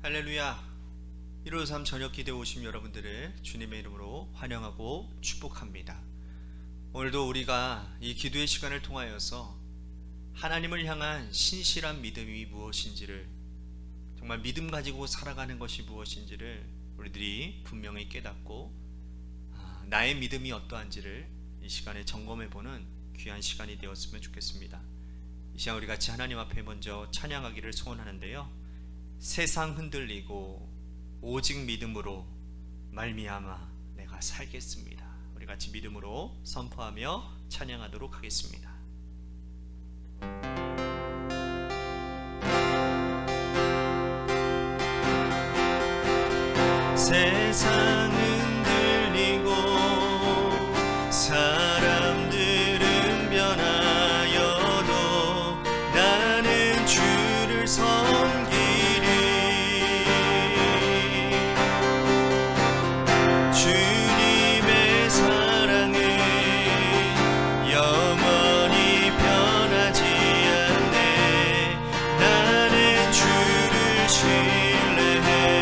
할렐루야. 153 저녁 기도에 오신 여러분들을 주님의 이름으로 환영하고 축복합니다. 오늘도 우리가 이 기도의 시간을 통하여서 하나님을 향한 신실한 믿음이 무엇인지를, 정말 믿음 가지고 살아가는 것이 무엇인지를 우리들이 분명히 깨닫고 나의 믿음이 어떠한지를 이 시간에 점검해보는 귀한 시간이 되었으면 좋겠습니다. 이 시간 우리 같이 하나님 앞에 먼저 찬양하기를 소원하는데요, 세상 흔들리고 오직 믿음으로 말미암아 내가 살겠습니다. 우리 같이 믿음으로 선포하며 찬양하도록 하겠습니다. 세상 흔들리고 사람들은 변하여도 나는 주를 섬기리. 주님의 사랑은 영원히 변하지 않네. 나는 주를 신뢰해.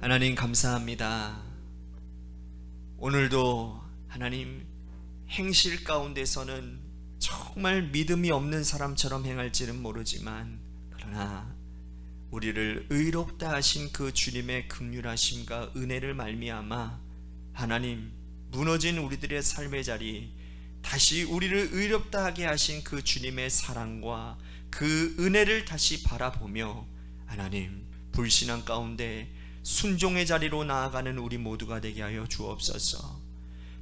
하나님 감사합니다. 오늘도 하나님 행실 가운데서는 정말 믿음이 없는 사람처럼 행할지는 모르지만, 그러나 우리를 의롭다 하신 그 주님의 긍휼하심과 은혜를 말미암아 하나님 무너진 우리들의 삶의 자리, 다시 우리를 의롭다 하게 하신 그 주님의 사랑과 그 은혜를 다시 바라보며 하나님 불신앙 가운데 순종의 자리로 나아가는 우리 모두가 되게 하여 주옵소서.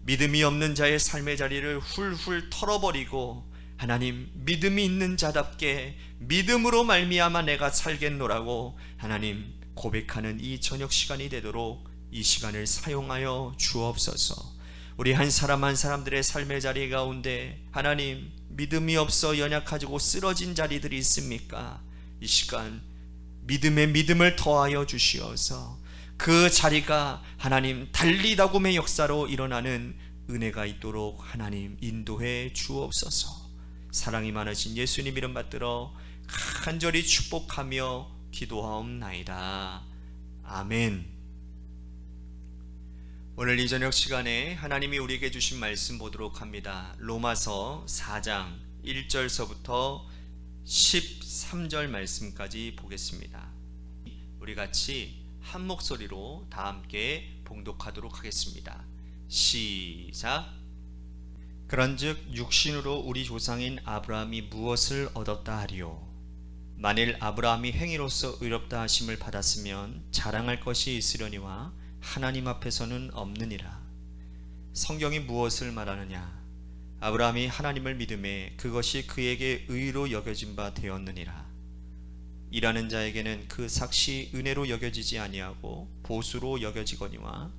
믿음이 없는 자의 삶의 자리를 훌훌 털어버리고 하나님 믿음이 있는 자답게 믿음으로 말미암아 내가 살겠노라고 하나님 고백하는 이 저녁 시간이 되도록 이 시간을 사용하여 주옵소서. 우리 한 사람 한 사람들의 삶의 자리 가운데 하나님 믿음이 없어 연약하고 쓰러진 자리들이 있습니까? 이 시간 믿음에 믿음을 더하여 주시어서 그 자리가 하나님 달리다굼의 역사로 일어나는 은혜가 있도록 하나님 인도해 주옵소서. 사랑이 많으신 예수님 이름 받들어 간절히 축복하며 기도하옵나이다. 아멘. 오늘 이 저녁 시간에 하나님이 우리에게 주신 말씀 보도록 합니다. 로마서 4장 1절서부터 14 3절 말씀까지 보겠습니다. 우리 같이 한 목소리로 다 함께 봉독하도록 하겠습니다. 시작. 그런즉 육신으로 우리 조상인 아브라함이 무엇을 얻었다 하리요? 만일 아브라함이 행위로서 의롭다 하심을 받았으면 자랑할 것이 있으려니와 하나님 앞에서는 없느니라. 성경이 무엇을 말하느냐? 아브라함이 하나님을 믿음에 그것이 그에게 의로 여겨진 바 되었느니라. 일하는 자에게는 그 삭시 은혜로 여겨지지 아니하고 보수로 여겨지거니와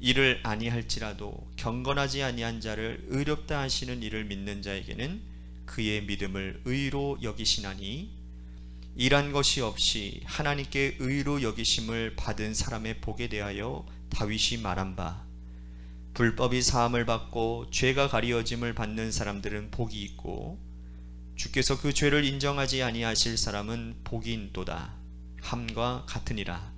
이를 아니할지라도 경건하지 아니한 자를 의롭다 하시는 이를 믿는 자에게는 그의 믿음을 의로 여기시나니 일한 것이 없이 하나님께 의로 여기심을 받은 사람의 복에 대하여 다윗이 말한 바 불법이 사함을 받고 죄가 가리워짐을 받는 사람들은 복이 있고 주께서 그 죄를 인정하지 아니하실 사람은 복이 있도다 함과 같으니라.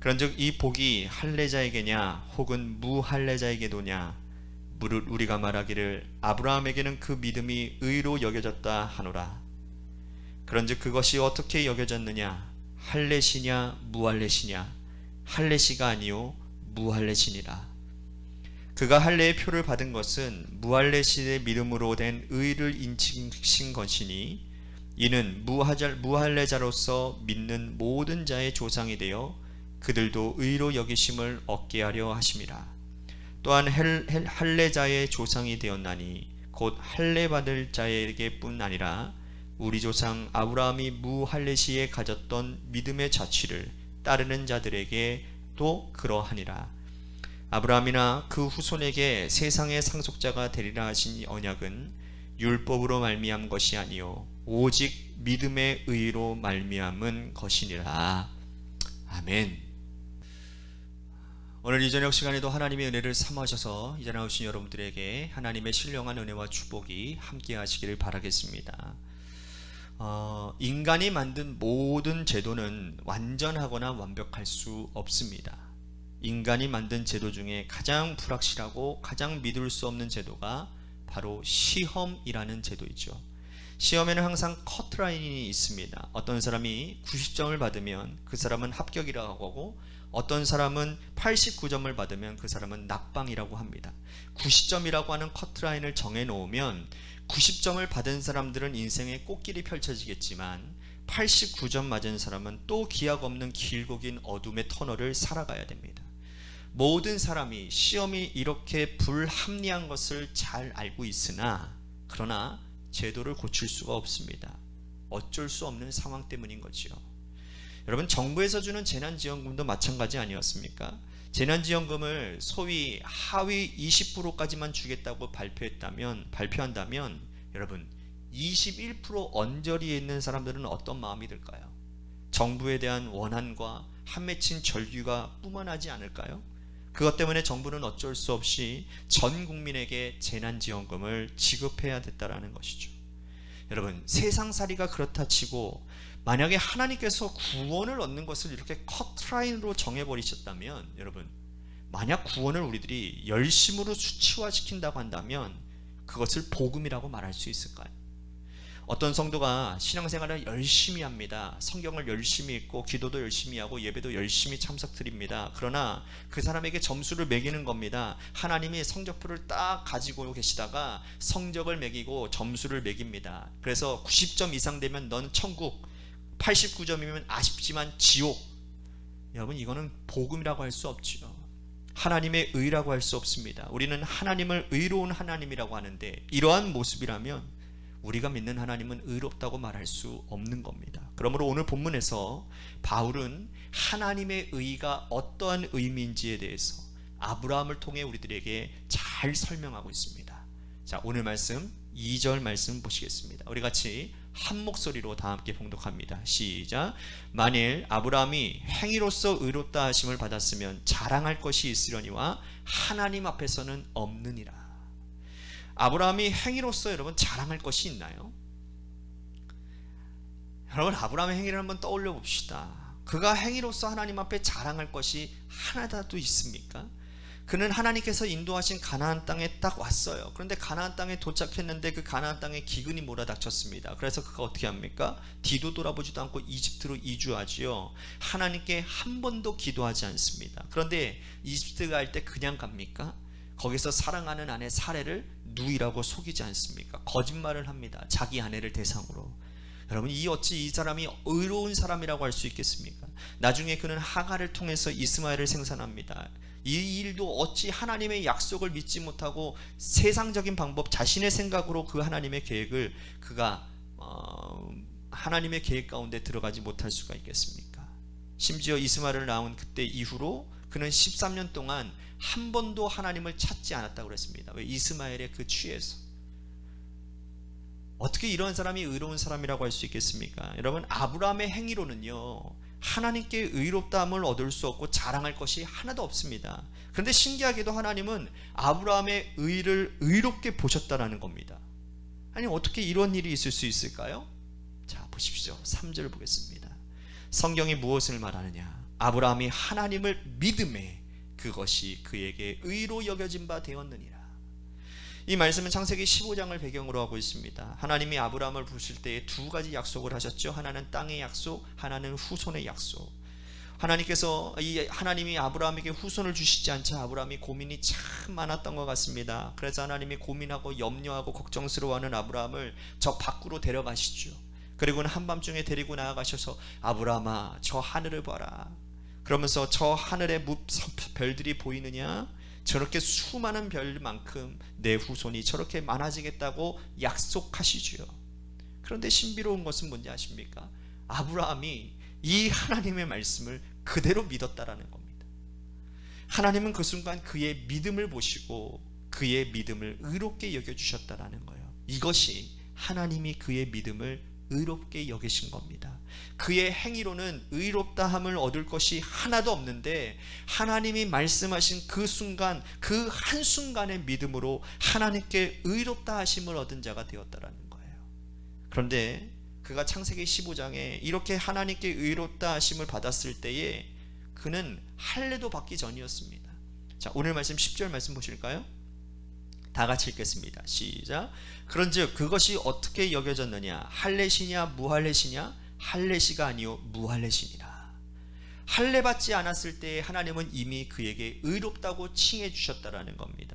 그런즉 이 복이 할례자에게냐 혹은 무할례자에게도냐 무릇 우리가 말하기를 아브라함에게는 그 믿음이 의로 여겨졌다 하노라. 그런즉 그것이 어떻게 여겨졌느냐? 할례시냐 무할례시냐? 할례시가 아니요 무할례시니라. 그가 할례의 표를 받은 것은 무할례시의 믿음으로 된 의를 인치신 것이니 이는 무할례자로서 믿는 모든 자의 조상이 되어 그들도 의로 여기심을 얻게 하려 하심이라. 또한 할례자의 조상이 되었나니 곧 할례 받을 자에게 뿐 아니라 우리 조상 아브라함이 무할례시에 가졌던 믿음의 자취를 따르는 자들에게 또 그러하니라. 아브라함이나 그 후손에게 세상의 상속자가 되리라 하신 언약은 율법으로 말미암은 것이 아니요 오직 믿음의 의로 말미암은 것이니라. 아멘. 오늘 이 저녁 시간에도 하나님의 은혜를 삼으셔서 이 자리에 오신 여러분들에게 하나님의 신령한 은혜와 축복이 함께 하시기를 바라겠습니다. 인간이 만든 모든 제도는 완전하거나 완벽할 수 없습니다. 인간이 만든 제도 중에 가장 불확실하고 가장 믿을 수 없는 제도가 바로 시험이라는 제도이죠. 시험에는 항상 커트라인이 있습니다. 어떤 사람이 90점을 받으면 그 사람은 합격이라고 하고 어떤 사람은 89점을 받으면 그 사람은 낙방이라고 합니다. 90점이라고 하는 커트라인을 정해놓으면 90점을 받은 사람들은 인생의 꽃길이 펼쳐지겠지만 89점 맞은 사람은 또 기약 없는 길고 긴 어둠의 터널을 살아가야 됩니다. 모든 사람이 시험이 이렇게 불합리한 것을 잘 알고 있으나 그러나 제도를 고칠 수가 없습니다. 어쩔 수 없는 상황 때문인 거지요. 여러분, 정부에서 주는 재난지원금도 마찬가지 아니었습니까? 재난지원금을 소위 하위 20%까지만 주겠다고 발표한다면 여러분 21% 언저리에 있는 사람들은 어떤 마음이 들까요? 정부에 대한 원한과 한 맺힌 절규가 뿜어나지 않을까요? 그것 때문에 정부는 어쩔 수 없이 전 국민에게 재난지원금을 지급해야 됐다라는 것이죠. 여러분, 세상살이가 그렇다 치고 만약에 하나님께서 구원을 얻는 것을 이렇게 커트라인으로 정해버리셨다면 여러분, 만약 구원을 우리들이 열심으로 수치화시킨다고 한다면 그것을 복음이라고 말할 수 있을까요? 어떤 성도가 신앙생활을 열심히 합니다. 성경을 열심히 읽고 기도도 열심히 하고 예배도 열심히 참석드립니다. 그러나 그 사람에게 점수를 매기는 겁니다. 하나님이 성적표를 딱 가지고 계시다가 성적을 매기고 점수를 매깁니다. 그래서 90점 이상 되면 너는 천국, 89점이면 아쉽지만 지옥. 여러분, 이거는 복음이라고 할 수 없지요. 하나님의 의라고 할 수 없습니다. 우리는 하나님을 의로운 하나님이라고 하는데 이러한 모습이라면 우리가 믿는 하나님은 의롭다고 말할 수 없는 겁니다. 그러므로 오늘 본문에서 바울은 하나님의 의가 어떠한 의미인지에 대해서 아브라함을 통해 우리들에게 잘 설명하고 있습니다. 자, 오늘 말씀 2절 말씀 보시겠습니다. 우리 같이 한 목소리로 다 함께 봉독합니다. 시작. 만일 아브라함이 행위로서 의롭다 하심을 받았으면 자랑할 것이 있으려니와 하나님 앞에서는 없느니라. 아브라함이 행위로서 여러분 자랑할 것이 있나요? 여러분, 아브라함의 행위를 한번 떠올려 봅시다. 그가 행위로서 하나님 앞에 자랑할 것이 하나라도 있습니까? 그는 하나님께서 인도하신 가나안 땅에 딱 왔어요. 그런데 가나안 땅에 도착했는데 그 가나안 땅에 기근이 몰아닥쳤습니다. 그래서 그가 어떻게 합니까? 뒤도 돌아보지도 않고 이집트로 이주하지요. 하나님께 한 번도 기도하지 않습니다. 그런데 이집트 갈 때 그냥 갑니까? 거기서 사랑하는 아내 사레를 누이라고 속이지 않습니까? 거짓말을 합니다. 자기 아내를 대상으로. 여러분, 어찌 이 사람이 의로운 사람이라고 할 수 있겠습니까? 나중에 그는 하갈을 통해서 이스마엘을 생산합니다. 이 일도 어찌 하나님의 약속을 믿지 못하고 세상적인 방법, 자신의 생각으로 그 하나님의 계획을 그가 하나님의 계획 가운데 들어가지 못할 수가 있겠습니까? 심지어 이스마엘을 낳은 그때 이후로 그는 13년 동안 한 번도 하나님을 찾지 않았다고 그랬습니다. 왜? 이스마엘의 그 취해서. 어떻게 이런 사람이 의로운 사람이라고 할 수 있겠습니까? 여러분, 아브라함의 행위로는요, 하나님께 의롭다함을 얻을 수 없고 자랑할 것이 하나도 없습니다. 그런데 신기하게도 하나님은 아브라함의 의를 의롭게 보셨다라는 겁니다. 아니, 어떻게 이런 일이 있을 수 있을까요? 자, 보십시오. 3절 보겠습니다. 성경이 무엇을 말하느냐? 아브라함이 하나님을 믿음에 그것이 그에게 의로 여겨진 바 되었느니라. 이 말씀은 창세기 15장을 배경으로 하고 있습니다. 하나님이 아브라함을 부르실 때에 두 가지 약속을 하셨죠. 하나는 땅의 약속, 하나는 후손의 약속. 하나님이 아브라함에게 후손을 주시지 않자 아브라함이 고민이 참 많았던 것 같습니다. 그래서 하나님이 고민하고 염려하고 걱정스러워하는 아브라함을 저 밖으로 데려가시죠. 그리고는 한밤중에 데리고 나아가셔서 아브라함아, 저 하늘을 봐라. 그러면서 저 하늘의 별들이 보이느냐? 저렇게 수많은 별만큼 내 후손이 저렇게 많아지겠다고 약속하시지요. 그런데 신비로운 것은 뭔지 아십니까? 아브라함이 이 하나님의 말씀을 그대로 믿었다라는 겁니다. 하나님은 그 순간 그의 믿음을 보시고 그의 믿음을 의롭게 여겨주셨다라는 거예요. 이것이 하나님이 그의 믿음을 의롭게 여기신 겁니다. 그의 행위로는 의롭다함을 얻을 것이 하나도 없는데 하나님이 말씀하신 그 순간, 그 한순간의 믿음으로 하나님께 의롭다 하심을 얻은 자가 되었다라는 거예요. 그런데 그가 창세기 15장에 이렇게 하나님께 의롭다 하심을 받았을 때에 그는 할례도 받기 전이었습니다. 자, 오늘 말씀 10절 말씀 보실까요? 다 같이 읽겠습니다. 시작. 그런즉 그것이 어떻게 여겨졌느냐? 할례시냐 무할례시냐? 할례시가 아니요 무할례시니라. 할례 받지 않았을 때 하나님은 이미 그에게 의롭다고 칭해 주셨다라는 겁니다.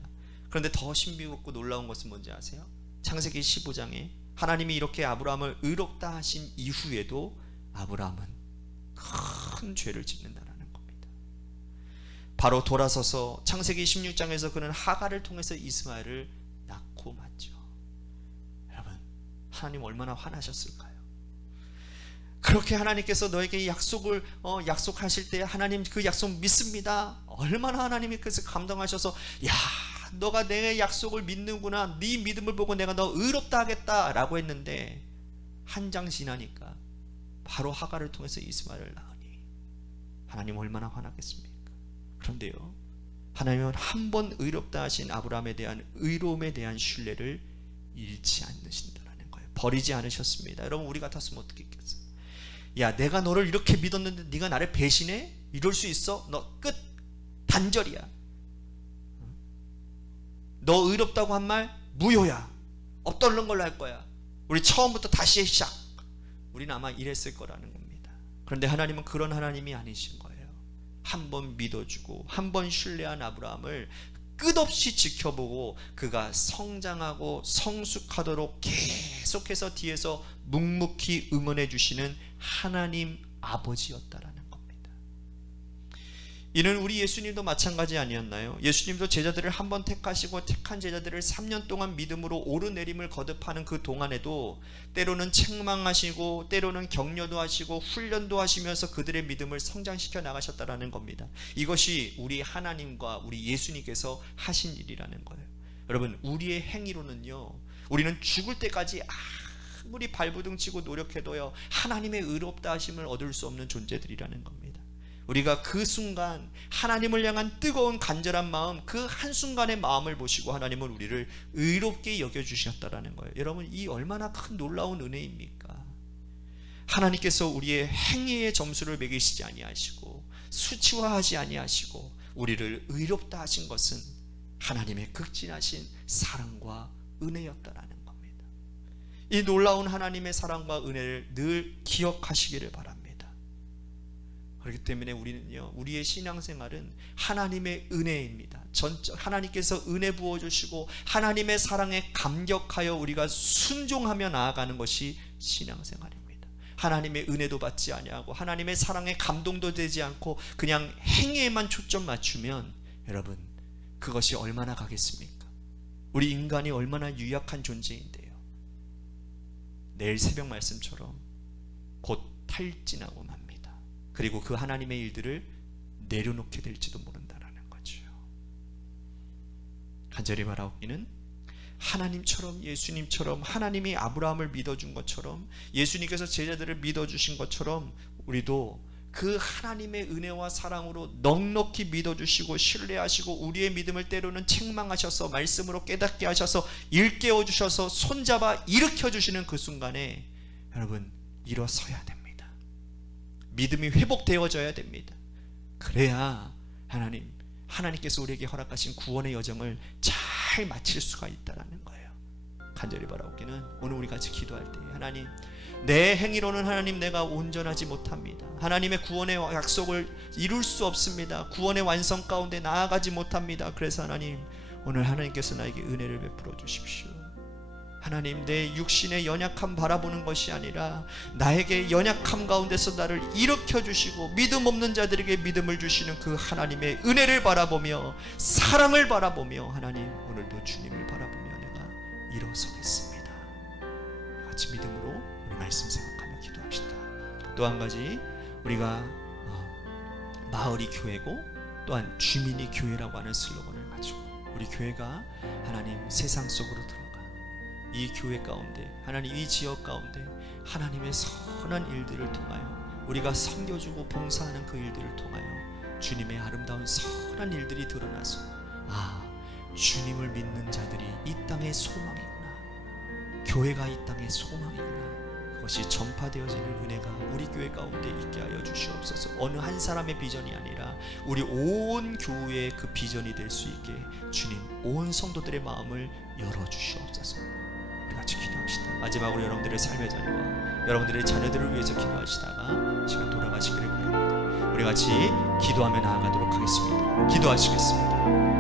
그런데 더 신비롭고 놀라운 것은 뭔지 아세요? 창세기 15장에 하나님이 이렇게 아브라함을 의롭다 하신 이후에도 아브라함은 큰 죄를 짓는다라는 겁니다. 바로 돌아서서 창세기 16장에서 그는 하갈을 통해서 이스마엘을 낳고 맞죠. 여러분, 하나님 얼마나 화나셨을까요? 그렇게 하나님께서 너에게 약속하실 때 하나님 그 약속 믿습니다. 얼마나 하나님이 그래서 감동하셔서 야, 너가 내 약속을 믿는구나, 네 믿음을 보고 내가 너 의롭다 하겠다 라고 했는데 한 장 지나니까 바로 하갈을 통해서 이스마엘을 낳으니 하나님 얼마나 화나겠습니까? 그런데요, 하나님은 한 번 의롭다 하신 아브라함에 대한 의로움에 대한 신뢰를 잃지 않으신다는 거예요. 버리지 않으셨습니다. 여러분, 우리 같았으면 어떻게 했겠어요? 야, 내가 너를 이렇게 믿었는데 네가 나를 배신해? 이럴 수 있어? 너 끝! 단절이야. 너 의롭다고 한 말 무효야. 없던 걸로 할 거야. 우리 처음부터 다시 시작. 우리는 아마 이랬을 거라는 겁니다. 그런데 하나님은 그런 하나님이 아니신 거예요. 한 번 믿어주고 한 번 신뢰한 아브라함을 끝없이 지켜보고 그가 성장하고 성숙하도록 계속해서 뒤에서 묵묵히 응원해 주시는 하나님 아버지였다라는 겁니다. 이는 우리 예수님도 마찬가지 아니었나요? 예수님도 제자들을 한 번 택하시고 택한 제자들을 3년 동안 믿음으로 오르내림을 거듭하는 그 동안에도 때로는 책망하시고 때로는 격려도 하시고 훈련도 하시면서 그들의 믿음을 성장시켜 나가셨다라는 겁니다. 이것이 우리 하나님과 우리 예수님께서 하신 일이라는 거예요. 여러분, 우리의 행위로는요, 우리는 죽을 때까지 아무리 발부둥치고 노력해도요 하나님의 의롭다 하심을 얻을 수 없는 존재들이라는 겁니다. 우리가 그 순간 하나님을 향한 뜨거운 간절한 마음, 그 한순간의 마음을 보시고 하나님은 우리를 의롭게 여겨주셨다라는 거예요. 여러분, 이 얼마나 큰 놀라운 은혜입니까? 하나님께서 우리의 행위의 점수를 매기시지 아니하시고 수치화하지 아니하시고 우리를 의롭다 하신 것은 하나님의 극진하신 사랑과 은혜였다라는 겁니다. 이 놀라운 하나님의 사랑과 은혜를 늘 기억하시기를 바랍니다. 그렇기 때문에 우리는요, 우리의 신앙생활은 하나님의 은혜입니다. 하나님께서 은혜 부어주시고 하나님의 사랑에 감격하여 우리가 순종하며 나아가는 것이 신앙생활입니다. 하나님의 은혜도 받지 아니하고 하나님의 사랑에 감동도 되지 않고 그냥 행위에만 초점 맞추면 여러분, 그것이 얼마나 가겠습니까? 우리 인간이 얼마나 유약한 존재인데요. 내일 새벽 말씀처럼 곧 탈진하고 맙니다. 그리고 그 하나님의 일들을 내려놓게 될지도 모른다라는 거죠. 간절히 바라오기는 하나님처럼, 예수님처럼, 하나님이 아브라함을 믿어준 것처럼, 예수님께서 제자들을 믿어주신 것처럼 우리도 그 하나님의 은혜와 사랑으로 넉넉히 믿어주시고 신뢰하시고 우리의 믿음을 때로는 책망하셔서 말씀으로 깨닫게 하셔서 일깨워 주셔서 손잡아 일으켜 주시는 그 순간에 여러분, 일어서야 됩니다. 믿음이 회복되어져야 됩니다. 그래야 하나님께서 우리에게 허락하신 구원의 여정을 잘 마칠 수가 있다는 거예요. 간절히 바라오기는 오늘 우리 같이 기도할 때, 하나님, 내 행위로는 하나님 내가 온전하지 못합니다. 하나님의 구원의 약속을 이룰 수 없습니다. 구원의 완성 가운데 나아가지 못합니다. 그래서 하나님, 오늘 하나님께서 나에게 은혜를 베풀어 주십시오. 하나님, 내 육신의 연약함 바라보는 것이 아니라 나에게 연약함 가운데서 나를 일으켜 주시고 믿음 없는 자들에게 믿음을 주시는 그 하나님의 은혜를 바라보며 사랑을 바라보며 하나님, 오늘도 주님을 바라보며 내가 일어서겠습니다. 같이 믿음으로 우리 말씀 생각하며 기도합시다. 또 한 가지, 우리가 마을이 교회고 또한 주민이 교회라고 하는 슬로건을 가지고 우리 교회가 하나님 세상 속으로 들어가 이 교회 가운데, 하나님 이 지역 가운데 하나님의 선한 일들을 통하여 우리가 섬겨주고 봉사하는 그 일들을 통하여 주님의 아름다운 선한 일들이 드러나서, 주님을 믿는 자들이 이 땅의 소망이구나, 교회가 이 땅의 소망이구나, 그것이 전파되어지는 은혜가 우리 교회 가운데 있게 하여 주시옵소서. 어느 한 사람의 비전이 아니라 우리 온 교회의 그 비전이 될 수 있게 주님, 온 성도들의 마음을 열어주시옵소서. 같이 기도합시다. 마지막으로 여러분들의 삶의 자리와 여러분들의 자녀들을 위해서 기도하시다가 시간 돌아가시기를 바랍니다. 우리 같이 기도하며 나아가도록 하겠습니다. 기도하시겠습니다.